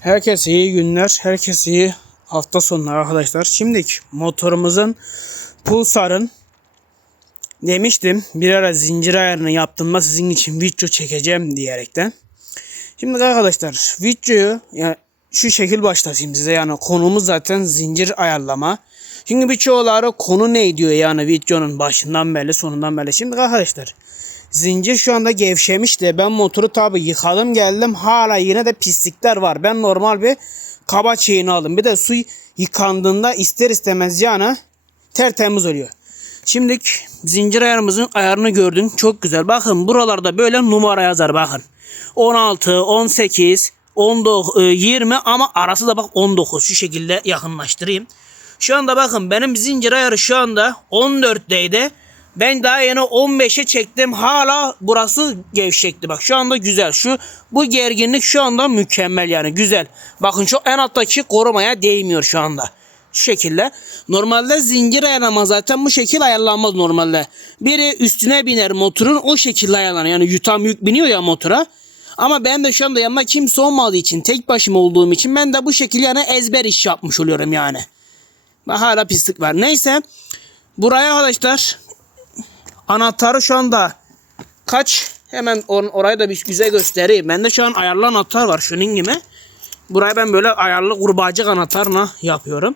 Herkese iyi günler. Herkese iyi hafta sonları arkadaşlar. Şimdi motorumuzun Pulsar'ın demiştim bir ara zincir ayarını yaptığımda sizin için video çekeceğim diyerekten. Şimdi arkadaşlar videoyu ya şu şekil başlatayım size yani konumuz zaten zincir ayarlama. Şimdi birçoğuları konu ne diyor yani videonun başından beri sonundan beri. Şimdi arkadaşlar Zincir şu anda gevşemiş de ben motoru tabi yıkadım geldim. Hala yine de pislikler var. Ben normal bir kaba çiğini aldım. Bir de su yıkandığında ister istemez yani tertemiz oluyor. Şimdi zincir ayarımızın ayarını gördün. Çok güzel. Bakın buralarda böyle numara yazar bakın. 16, 18, 19, 20 ama arası da bak 19. Şu şekilde yakınlaştırayım. Şu anda bakın benim zincir ayarı şu anda 14'teydi. Ben daha yeni 15'e çektim. Hala burası gevşekti. Bak şu anda güzel. Şu bu gerginlik şu anda mükemmel yani güzel. Bakın şu en alttaki korumaya değmiyor şu anda. Şu şekilde. Normalde zincir ayarlama zaten bu şekil ayarlanmaz normalde. Biri üstüne biner motorun o şekilde ayarlanır. Yani yutam yük biniyor ya motora. Ama ben de şu anda yanımda kimse olmadığı için tek başıma olduğum için ben de bu şekilde yani ezber iş yapmış oluyorum yani. Hala pislik var. Neyse. Buraya arkadaşlar Anahtarı şu anda kaç? Hemen or- orayı da bir güzel göstereyim. Bende şu an ayarlı anahtar var şunun gibi. Burayı ben böyle ayarlı kurbağacık anahtarla yapıyorum.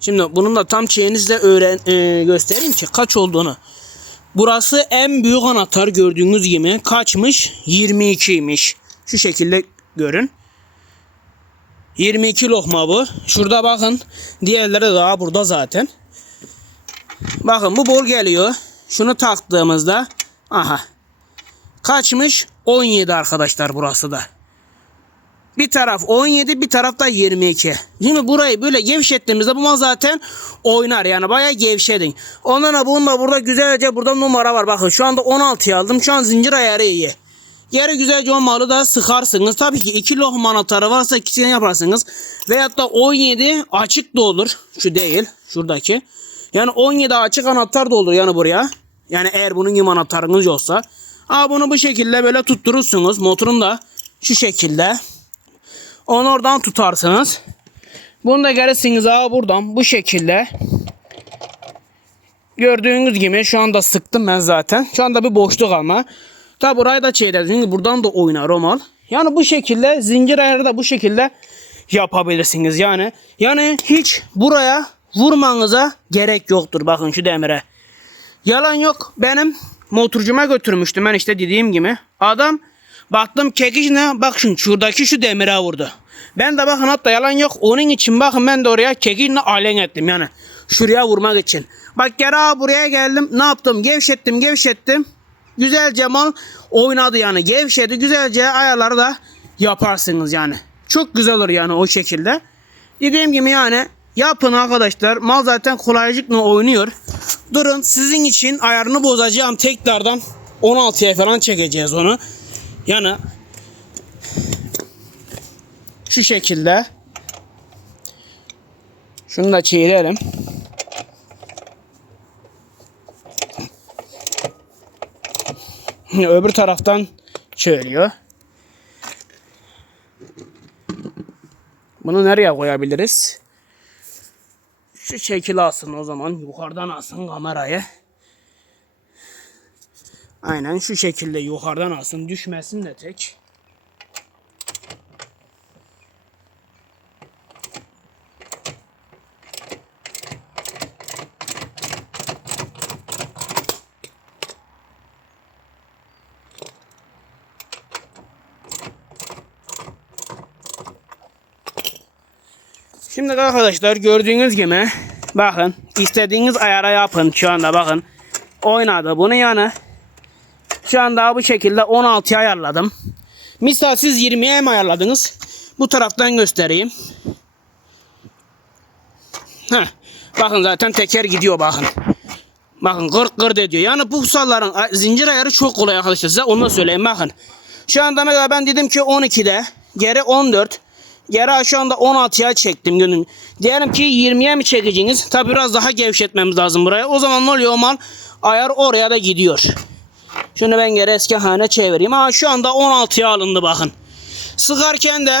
Şimdi bunun da tam size öğren e, göstereyim ki kaç olduğunu. Burası en büyük anahtar gördüğünüz gibi kaçmış? 22'ymiş. Şu şekilde görün. 22 lokma bu. Şurada bakın. Diğerleri daha burada zaten. Bakın bu bol geliyor. Şunu taktığımızda aha kaçmış? 17 arkadaşlar burası da. Bir taraf 17 bir taraf da 22. Şimdi burayı böyle gevşettiğimizde bu mal zaten oynar yani bayağı gevşedin. Ondan sonra bunun burada güzelce burada numara var. Bakın şu anda 16'ya aldım. Şu an zincir ayarı iyi. Geri güzelce o malı da sıkarsınız. Tabii ki iki lokma anahtarı varsa ikisini yaparsınız. Veyahut da 17 açık da olur. Şu değil. Şuradaki. Yani 17 açık anahtar da olur yani buraya. Yani eğer bunun gibi anahtarınız yoksa. Aa bunu bu şekilde böyle tutturursunuz. Motorun da şu şekilde. Onu oradan tutarsınız. Bunu da gelirsiniz aa buradan bu şekilde. Gördüğünüz gibi şu anda sıktım ben zaten. Şu anda bir boşluk ama. Tabi burayı da şeyde çünkü buradan da oynar o mal. Yani bu şekilde zincir ayarı da bu şekilde yapabilirsiniz yani. Yani hiç buraya vurmanıza gerek yoktur. Bakın şu demire. Yalan yok. Benim motorcuma götürmüştüm ben işte dediğim gibi. Adam baktım çekiş ne? Bak şimdi şuradaki şu demire vurdu. Ben de bakın hatta yalan yok. Onun için bakın ben de oraya çekişle alen ettim yani. Şuraya vurmak için. Bak geri buraya geldim. Ne yaptım? Gevşettim gevşettim. Güzelce mal oynadı yani. Gevşedi. Güzelce ayarları da yaparsınız yani. Çok güzel olur yani o şekilde. Dediğim gibi yani Yapın arkadaşlar. Mal zaten kolaycıkla oynuyor. Durun sizin için ayarını bozacağım. Tekrardan 16'ya falan çekeceğiz onu. Yani şu şekilde şunu da çevirelim. Öbür taraftan çeviriyor. Bunu nereye koyabiliriz? Şu şekil alsın o zaman. Yukarıdan alsın kamerayı. Aynen şu şekilde yukarıdan alsın. Düşmesin de tek. Şimdi arkadaşlar gördüğünüz gibi bakın istediğiniz ayara yapın şu anda bakın. Oynadı bunu yani. Şu anda bu şekilde 16'ya ayarladım. Misal siz 20'ye mi ayarladınız? Bu taraftan göstereyim. Heh. Bakın zaten teker gidiyor bakın. Bakın gır gır ediyor. Yani bu salların zincir ayarı çok kolay arkadaşlar. Size onu söyleyeyim bakın. Şu anda mesela ben dedim ki 12'de. Geri 14. Geri şu anda 16'ya çektim günün. Diyelim ki 20'ye mi çekeceğiniz? Tabi biraz daha gevşetmemiz lazım buraya. O zaman ne oluyor o mal? Ayar oraya da gidiyor. Şunu ben geri eski haline çevireyim. Ha şu anda 16'ya alındı bakın. Sıkarken de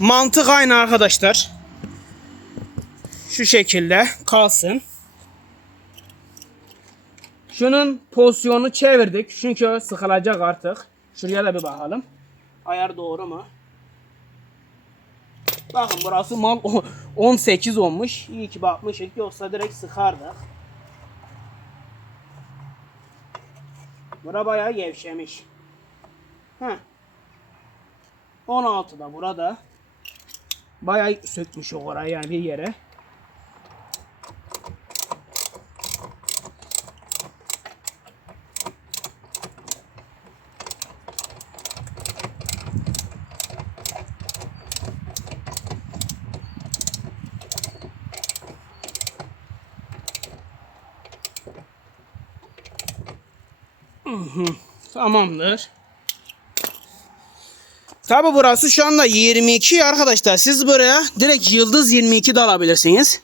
mantık aynı arkadaşlar. Şu şekilde kalsın. Şunun pozisyonu çevirdik. Çünkü sıkılacak artık. Şuraya da bir bakalım. Ayar doğru mu? Bakın burası mal 18 olmuş. İyi ki bakmışık. Yoksa direkt sıkardık. Bura bayağı gevşemiş. Heh. 16 da burada. Bayağı sökmüş o orayı yani bir yere. Tamamdır. Tabi burası şu anda 22 arkadaşlar. Siz buraya direkt yıldız 22 de alabilirsiniz.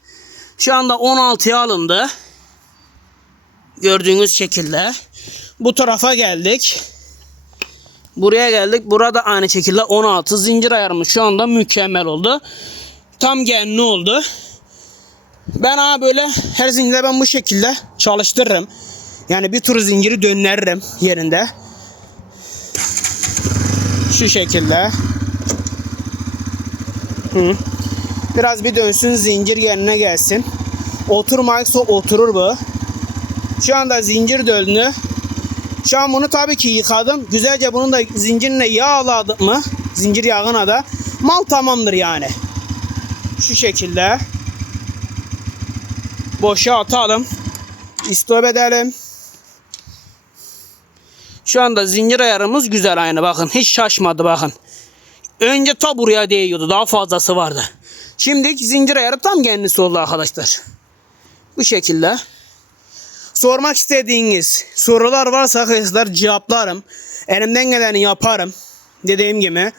Şu anda 16'ya alındı. Gördüğünüz şekilde. Bu tarafa geldik. Buraya geldik. Burada aynı şekilde 16 zincir ayarımız şu anda mükemmel oldu. Tam genli oldu. Ben ha böyle her zincirde ben bu şekilde çalıştırırım. Yani bir tur zinciri döneririm yerinde. Şu şekilde. Hı. Biraz bir dönsün zincir yerine gelsin. Oturmaysa oturur bu. Şu anda zincir döndü. Şu an bunu tabii ki yıkadım. Güzelce bunun da zincirine yağladık mı? Zincir yağına da mal tamamdır yani. Şu şekilde. Boşa atalım. İstop edelim. Şu anda zincir ayarımız güzel aynı bakın. Hiç şaşmadı bakın. Önce ta buraya değiyordu. Daha fazlası vardı. Şimdi zincir ayarı tam kendisi oldu arkadaşlar. Bu şekilde. Sormak istediğiniz sorular varsa arkadaşlar cevaplarım. Elimden geleni yaparım. Dediğim gibi.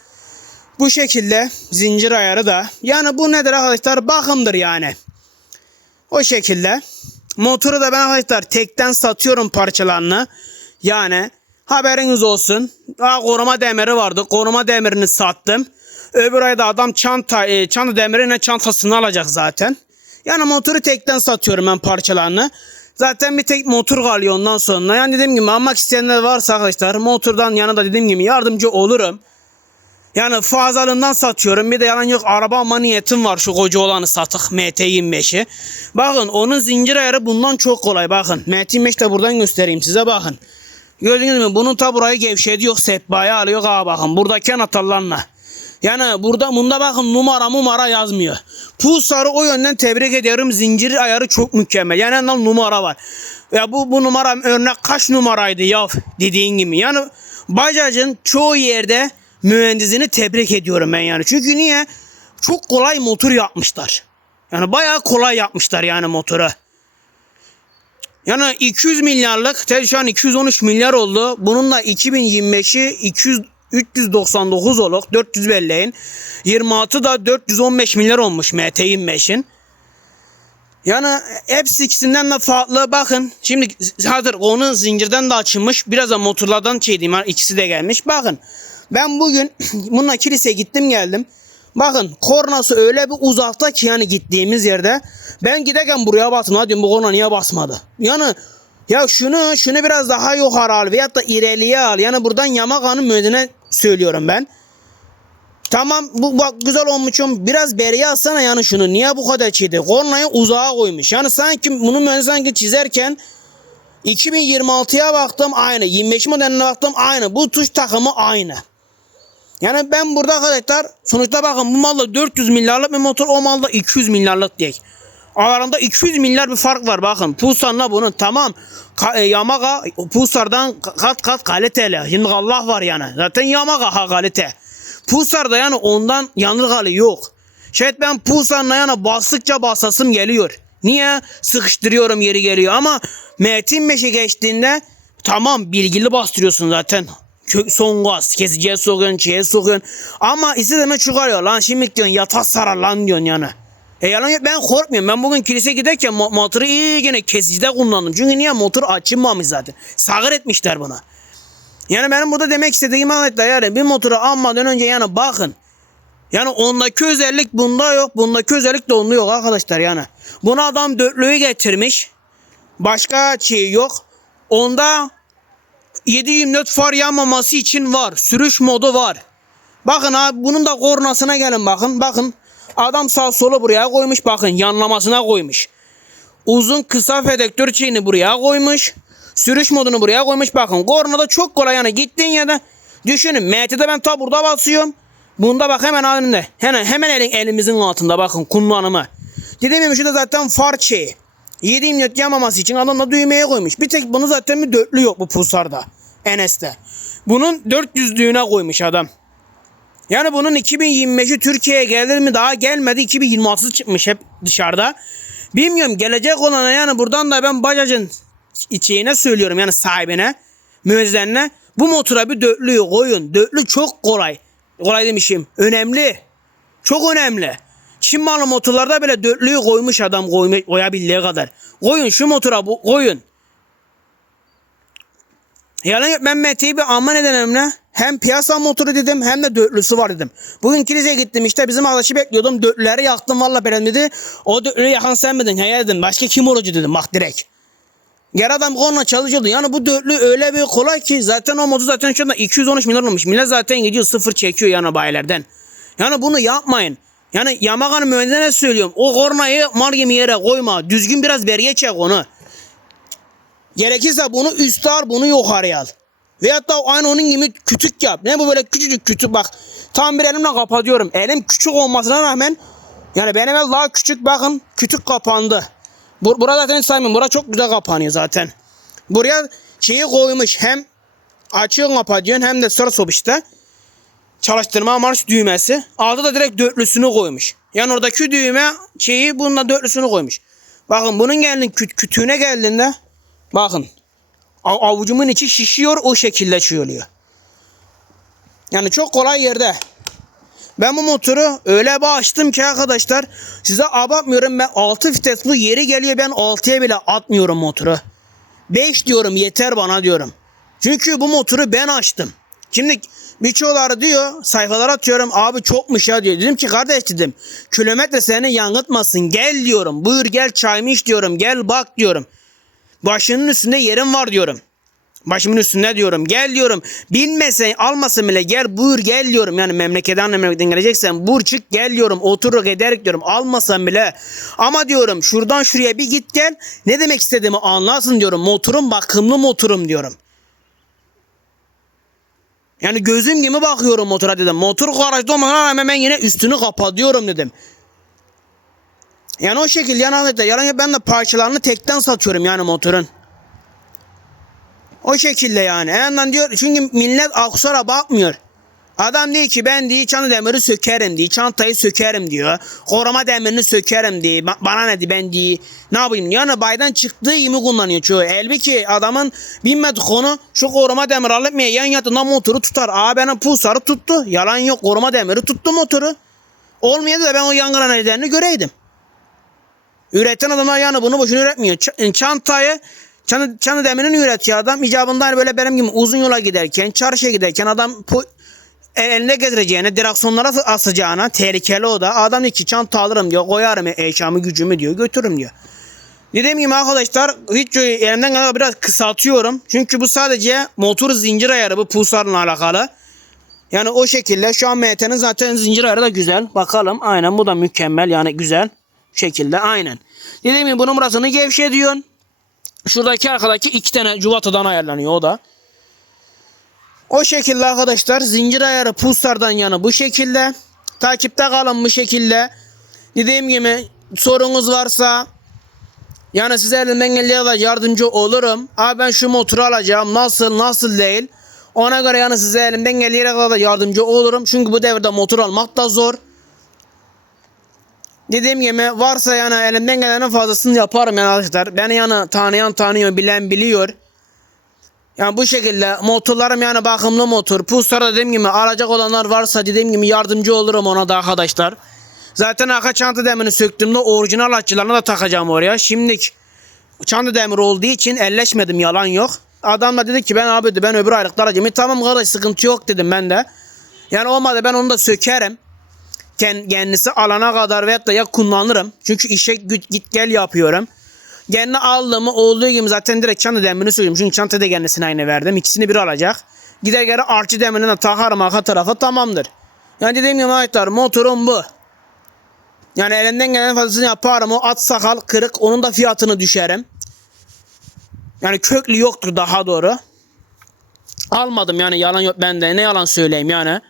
Bu şekilde zincir ayarı da. Yani bu nedir arkadaşlar? Bakımdır yani. O şekilde. Motoru da ben arkadaşlar tekten satıyorum parçalarını. Yani haberiniz olsun. Daha koruma demiri vardı. Koruma demirini sattım. Öbür ayda adam çanta e, çanta demirine çantasını alacak zaten. Yani motoru tekten satıyorum ben parçalarını. Zaten bir tek motor kalıyor ondan sonra. Yani dediğim gibi almak isteyenler varsa arkadaşlar motordan yanında dediğim gibi yardımcı olurum. Yani fazlalığından satıyorum. Bir de yalan yok araba alma niyetim var şu koca olanı satık MT25'i. Bakın onun zincir ayarı bundan çok kolay bakın. MT25 de buradan göstereyim size bakın. Gördünüz mü bunun ta burayı gevşedi yok sehpaya alıyor ha bakın. Buradaki anahtarlarla. Yani burada bunda bakın numara numara yazmıyor. Pulsar'ı o yönden tebrik ediyorum. Zincir ayarı çok mükemmel. Yani yandan numara var. Ya bu bu numara örnek kaç numaraydı ya dediğin gibi. Yani Bajaj'ın çoğu yerde mühendisini tebrik ediyorum ben yani. Çünkü niye? Çok kolay motor yapmışlar. Yani bayağı kolay yapmışlar yani motoru. Yani 200 milyarlık, tabii şu an 213 milyar oldu. Bununla 2025'i 200 399 oluk 400 belleğin. 26 da 415 milyar olmuş MT25'in. Yani hepsi ikisinden de farklı. Bakın şimdi hazır onun zincirden de açılmış. Biraz da motorlardan şey diyeyim. ikisi de gelmiş. Bakın ben bugün bununla kiliseye gittim geldim. Bakın kornası öyle bir uzakta ki yani gittiğimiz yerde. Ben giderken buraya bastım. Hadi bu korna niye basmadı? Yani ya şunu şunu biraz daha yukarı al veyahut da ileriye al. Yani buradan Yamaka'nın mühendisine söylüyorum ben. Tamam bu bak güzel olmuşum. Biraz beriye alsana yani şunu. Niye bu kadar çiğdi? Kornayı uzağa koymuş. Yani sanki bunu mühendis sanki çizerken 2026'ya baktım aynı. 25 modeline baktım aynı. Bu tuş takımı aynı. Yani ben burada arkadaşlar sonuçta bakın bu malda 400 milyarlık bir motor o malda 200 milyarlık diye. Aralarında 200 milyar bir fark var bakın. Pulsar'la bunun tamam. Ka- e, Yamaha Pulsar'dan kat kat kaliteli. Şimdi Allah var yani. Zaten Yamaha ha kalite. Pulsar'da yani ondan yanılgalı yok. Şayet ben Pulsar'la yana bastıkça basasım geliyor. Niye? Sıkıştırıyorum yeri geliyor ama Metin Meşe geçtiğinde tamam bilgili bastırıyorsun zaten. Kö- son gaz kesiciye sokuyorsun şeye sokuyorsun. Ama istediğine çıkarıyor lan şimdi diyorsun yatak sarar lan diyorsun yani. E yalan yok ben korkmuyorum. Ben bugün kilise giderken mo- motoru iyi gene kesicide kullandım. Çünkü niye motor açılmamış zaten. Sağır etmişler buna. Yani benim burada demek istediğim arkadaşlar yani bir motoru almadan önce yani bakın. Yani ondaki özellik bunda yok. Bundaki özellik de onda yok arkadaşlar yani. Buna adam dörtlüğü getirmiş. Başka şey yok. Onda 724 far yanmaması için var. Sürüş modu var. Bakın abi bunun da kornasına gelin bakın. Bakın adam sağ solu buraya koymuş bakın yanlamasına koymuş. Uzun kısa fedektör çiğini buraya koymuş. Sürüş modunu buraya koymuş. Bakın kornada çok kolay yani gittiğin yerde düşünün. MT'de ben ta burada basıyorum. Bunda bak hemen halinde. Hemen, hemen elin, elimizin altında bakın kullanımı. Dediğim gibi şu da zaten far şeyi. 7 imlet yamaması için adam da düğmeye koymuş. Bir tek bunu zaten bir dörtlü yok bu Pulsar'da. NS'te. Bunun 400'lüğüne koymuş adam. Yani bunun 2025'i Türkiye'ye gelir mi? Daha gelmedi. 2026'sı çıkmış hep dışarıda. Bilmiyorum gelecek olana yani buradan da ben Bajaj'ın içine söylüyorum yani sahibine, müezzenine bu motora bir dörtlüyü koyun. Dörtlü çok kolay. Kolay demişim. Önemli. Çok önemli. Çin malı motorlarda bile dörtlüyü koymuş adam koyma, koyabildiği kadar. Koyun şu motora bu koyun. Yalan yok ben Mete'yi bir aman edemem Hem piyasa motoru dedim hem de dörtlüsü var dedim. Bugün kilize gittim işte bizim arkadaşı bekliyordum. Dörtlüleri yaktım valla benim dedi. O dörtlüleri yakan sen miydin? He dedim. Başka kim olacak dedim bak direkt. Yer adam onunla çalışıyordu. Yani bu dörtlü öyle bir kolay ki zaten o modu zaten şu anda 213 milyon olmuş. Millet zaten gidiyor sıfır çekiyor yani bayilerden. Yani bunu yapmayın. Yani Yamaga'nın mühendisine söylüyorum. O kornayı mal gibi yere koyma. Düzgün biraz beriye çek onu. Gerekirse bunu üste al bunu yukarıya al. Veyahut da aynı onun gibi kütük yap. Ne bu böyle küçücük kütük bak. Tam bir elimle kapatıyorum. Elim küçük olmasına rağmen yani benim el daha küçük bakın kütük kapandı. Bur burada zaten saymıyorum. Bura çok güzel kapanıyor zaten. Buraya şeyi koymuş hem açıyorsun kapatıyorsun hem de sıra sop işte. Çalıştırma marş düğmesi. Altta da direkt dörtlüsünü koymuş. Yani oradaki düğme şeyi bununla dörtlüsünü koymuş. Bakın bunun geldiğinde küt kütüğüne geldiğinde bakın av- avucumun içi şişiyor o şekilde şey. Yani çok kolay yerde. Ben bu motoru öyle bir açtım ki arkadaşlar size abartmıyorum ben 6 vitesli yeri geliyor ben 6'ya bile atmıyorum motoru. 5 diyorum yeter bana diyorum. Çünkü bu motoru ben açtım. Şimdi birçoğları diyor sayfalara atıyorum abi çokmuş ya diyor. Dedim ki kardeş dedim kilometre seni yanıltmasın gel diyorum. Buyur gel çayımı iç diyorum gel bak diyorum. Başının üstünde yerim var diyorum. Başımın üstünde diyorum. Gel diyorum. Bilmesen almasın bile gel buyur gel diyorum. Yani memleketten memleketten geleceksen buyur çık gel diyorum. Oturuk ederek diyorum. Almasan bile. Ama diyorum şuradan şuraya bir git gel. Ne demek istediğimi anlarsın diyorum. Motorum bakımlı motorum diyorum. Yani gözüm gibi bakıyorum motora dedim. Motor garajda olmasına rağmen ben yine üstünü kapatıyorum dedim. Yani o şekilde yani arkadaşlar yarın ben de parçalarını tekten satıyorum yani motorun. O şekilde yani. En azından diyor çünkü millet aksara bakmıyor. Adam diyor ki ben diyor çanta demiri sökerim diyor. Çantayı sökerim diyor. Koruma demirini sökerim diyor. Ba- Bana ne diyor ben diyor. Ne yapayım yani baydan çıktığı gibi kullanıyor çoğu. Elbette adamın bilmedi konu şu koruma demiri alıp mı yan yatında motoru tutar. Aa benim pulsarı tuttu. Yalan yok koruma demiri tuttu motoru. Olmaydı da ben o yangına nedenini göreydim. Üreten adamlar yani bunu boşuna üretmiyor. Ç- çantayı çanı, çanı demirinin üretiyor adam. İcabında hani böyle benim gibi uzun yola giderken, çarşıya giderken adam eline getireceğine, direksiyonlara as- asacağına tehlikeli o da. Adam diyor ki çanta alırım diyor, koyarım eşyamı gücümü diyor, götürürüm diyor. Dediğim gibi arkadaşlar hiç elimden kadar biraz kısaltıyorum. Çünkü bu sadece motor zincir ayarı bu pulsarla alakalı. Yani o şekilde şu an MT'nin zaten zincir ayarı da güzel. Bakalım aynen bu da mükemmel yani güzel. şekilde aynen. Dediğim gibi bunun burasını gevşetiyorsun. Şuradaki arkadaki iki tane cuvatadan ayarlanıyor o da. O şekilde arkadaşlar zincir ayarı pulsardan yana bu şekilde. Takipte kalın bu şekilde. Dediğim gibi sorunuz varsa yani size elimden geldiği kadar yardımcı olurum. Abi ben şu motoru alacağım. Nasıl nasıl değil. Ona göre yani size elimden geldiği kadar yardımcı olurum. Çünkü bu devirde motor almak da zor. Dediğim gibi varsa yani elimden gelenin fazlasını yaparım yani arkadaşlar. Beni yani tanıyan tanıyor, bilen biliyor. Yani bu şekilde motorlarım yani bakımlı motor. Pulsar'a dediğim gibi alacak olanlar varsa dediğim gibi yardımcı olurum ona da arkadaşlar. Zaten arka çanta demirini söktüğümde orijinal açılarını da takacağım oraya. Şimdilik çanta demir olduğu için elleşmedim yalan yok. Adam da dedi ki ben abi dedi, ben öbür aylıkta alacağım. E, tamam kardeş sıkıntı yok dedim ben de. Yani olmadı ben onu da sökerim. Kend- Kendisi alana kadar veyahut da ya kullanırım. Çünkü işe git gel yapıyorum. Kendine aldım mı olduğu gibi zaten direkt çanta demirini söylüyorum. Çünkü çanta da kendisine aynı verdim. İkisini bir alacak. Gider geri arçı demirini de takarım arka tarafa tamamdır. Yani dediğim gibi arkadaşlar motorum bu. Yani elinden gelen fazlasını yaparım. O at sakal kırık onun da fiyatını düşerim. Yani köklü yoktur daha doğru. Almadım yani yalan yok bende. Ne yalan söyleyeyim yani.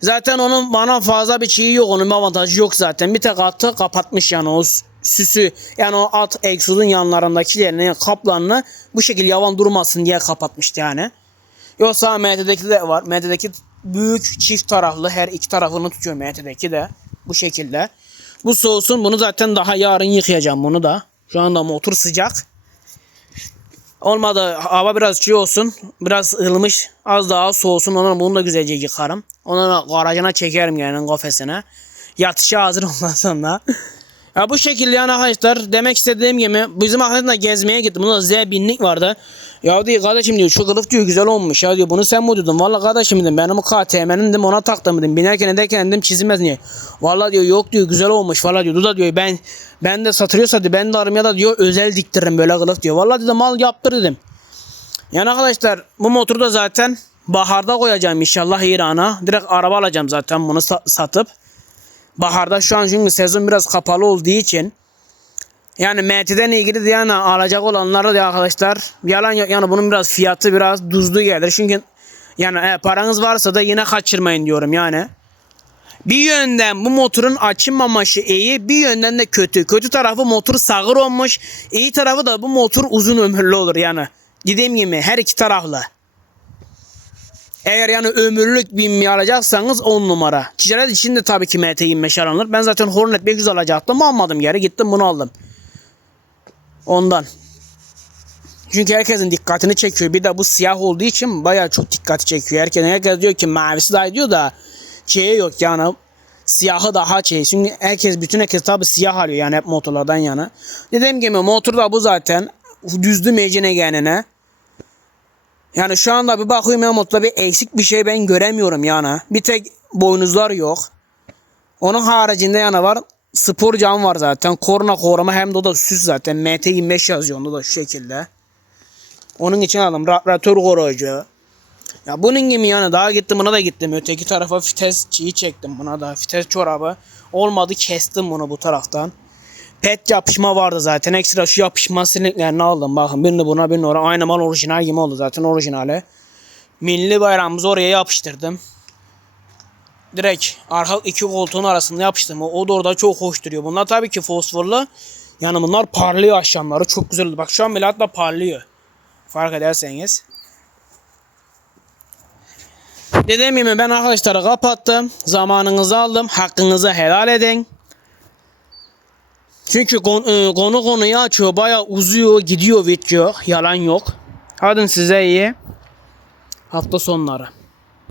Zaten onun bana fazla bir şeyi yok. Onun bir avantajı yok zaten. Bir tek atı kapatmış yani o s- süsü. Yani o at egzozun yanlarındakilerini kaplanını bu şekilde yavan durmasın diye kapatmıştı yani. Yoksa MT'deki de var. MT'deki büyük çift taraflı her iki tarafını tutuyor MT'deki de bu şekilde. Bu soğusun bunu zaten daha yarın yıkayacağım bunu da. Şu anda motor sıcak. Olmadı hava biraz şey olsun. Biraz ılmış. Az daha soğusun. Ondan bunu da güzelce yıkarım. Ondan garajına çekerim yani kafesine. Yatışa hazır ondan sonra. Ya bu şekilde yani arkadaşlar demek istediğim gibi bizim arkadaşlar gezmeye gittim. Bunda Z binlik vardı. Ya diyor kardeşim diyor şu kılıf diyor güzel olmuş ya diyor bunu sen mi uydurdun? Valla kardeşim dedim benim KTM'nin dedim ona taktım dedim. Binerken ederken dedim çizilmez niye? Valla diyor yok diyor güzel olmuş falan diyor. da diyor ben ben de satılıyorsa diyor ben de alırım ya da diyor özel diktiririm böyle kılıf diyor. Valla dedim al yaptır dedim. Yani arkadaşlar bu motoru da zaten baharda koyacağım inşallah İran'a. Direkt araba alacağım zaten bunu sa- satıp. Baharda şu an çünkü sezon biraz kapalı olduğu için yani MT'den ilgili de yani alacak olanlara da arkadaşlar yalan yok yani bunun biraz fiyatı biraz tuzlu gelir. Çünkü yani e, paranız varsa da yine kaçırmayın diyorum yani. Bir yönden bu motorun açılmaması iyi, bir yönden de kötü. Kötü tarafı motor sağır olmuş, iyi tarafı da bu motor uzun ömürlü olur yani. Dediğim gibi her iki taraflı. Eğer yani ömürlük binmeyi alacaksanız 10 numara. Ticaret için de tabii ki MT25 alınır. Ben zaten Hornet 500 alacaktım almadım geri gittim bunu aldım. Ondan. Çünkü herkesin dikkatini çekiyor. Bir de bu siyah olduğu için bayağı çok dikkati çekiyor. Herkes, herkes diyor ki mavisi daha diyor da şeye yok yani siyahı daha şey. Çünkü herkes bütün herkes tabi siyah alıyor yani hep motorlardan yana. Dediğim gibi motor da bu zaten. Düzdü mecine genine. Yani şu anda bir bakıyorum motorda bir eksik bir şey ben göremiyorum yani. Bir tek boynuzlar yok. Onun haricinde yana var. Spor cam var zaten. Korna koruma hem de o da süs zaten. MT25 yazıyor onda da şu şekilde. Onun için aldım. Radyatör koruyucu. Ya bunun gibi yani daha gittim buna da gittim. Öteki tarafa fites çiğ çektim buna da. Fites çorabı. Olmadı kestim bunu bu taraftan. Pet yapışma vardı zaten. Ekstra şu yapışma siliklerini aldım. Bakın birini buna birini oraya. Aynı mal orijinal gibi oldu zaten orijinali. Milli bayrağımızı oraya yapıştırdım. Direkt arka iki koltuğun arasında yapıştırdım. O da orada çok hoş duruyor. Bunlar tabii ki fosforlu. Yani bunlar parlıyor akşamları. Çok güzel. Bak şu an bile hatta parlıyor. Fark ederseniz. Dediğim gibi ben arkadaşları kapattım. Zamanınızı aldım. Hakkınızı helal edin. Çünkü konu, e, konu konuyu açıyor. Baya uzuyor. Gidiyor video. Yalan yok. Hadi size iyi. Hafta sonları.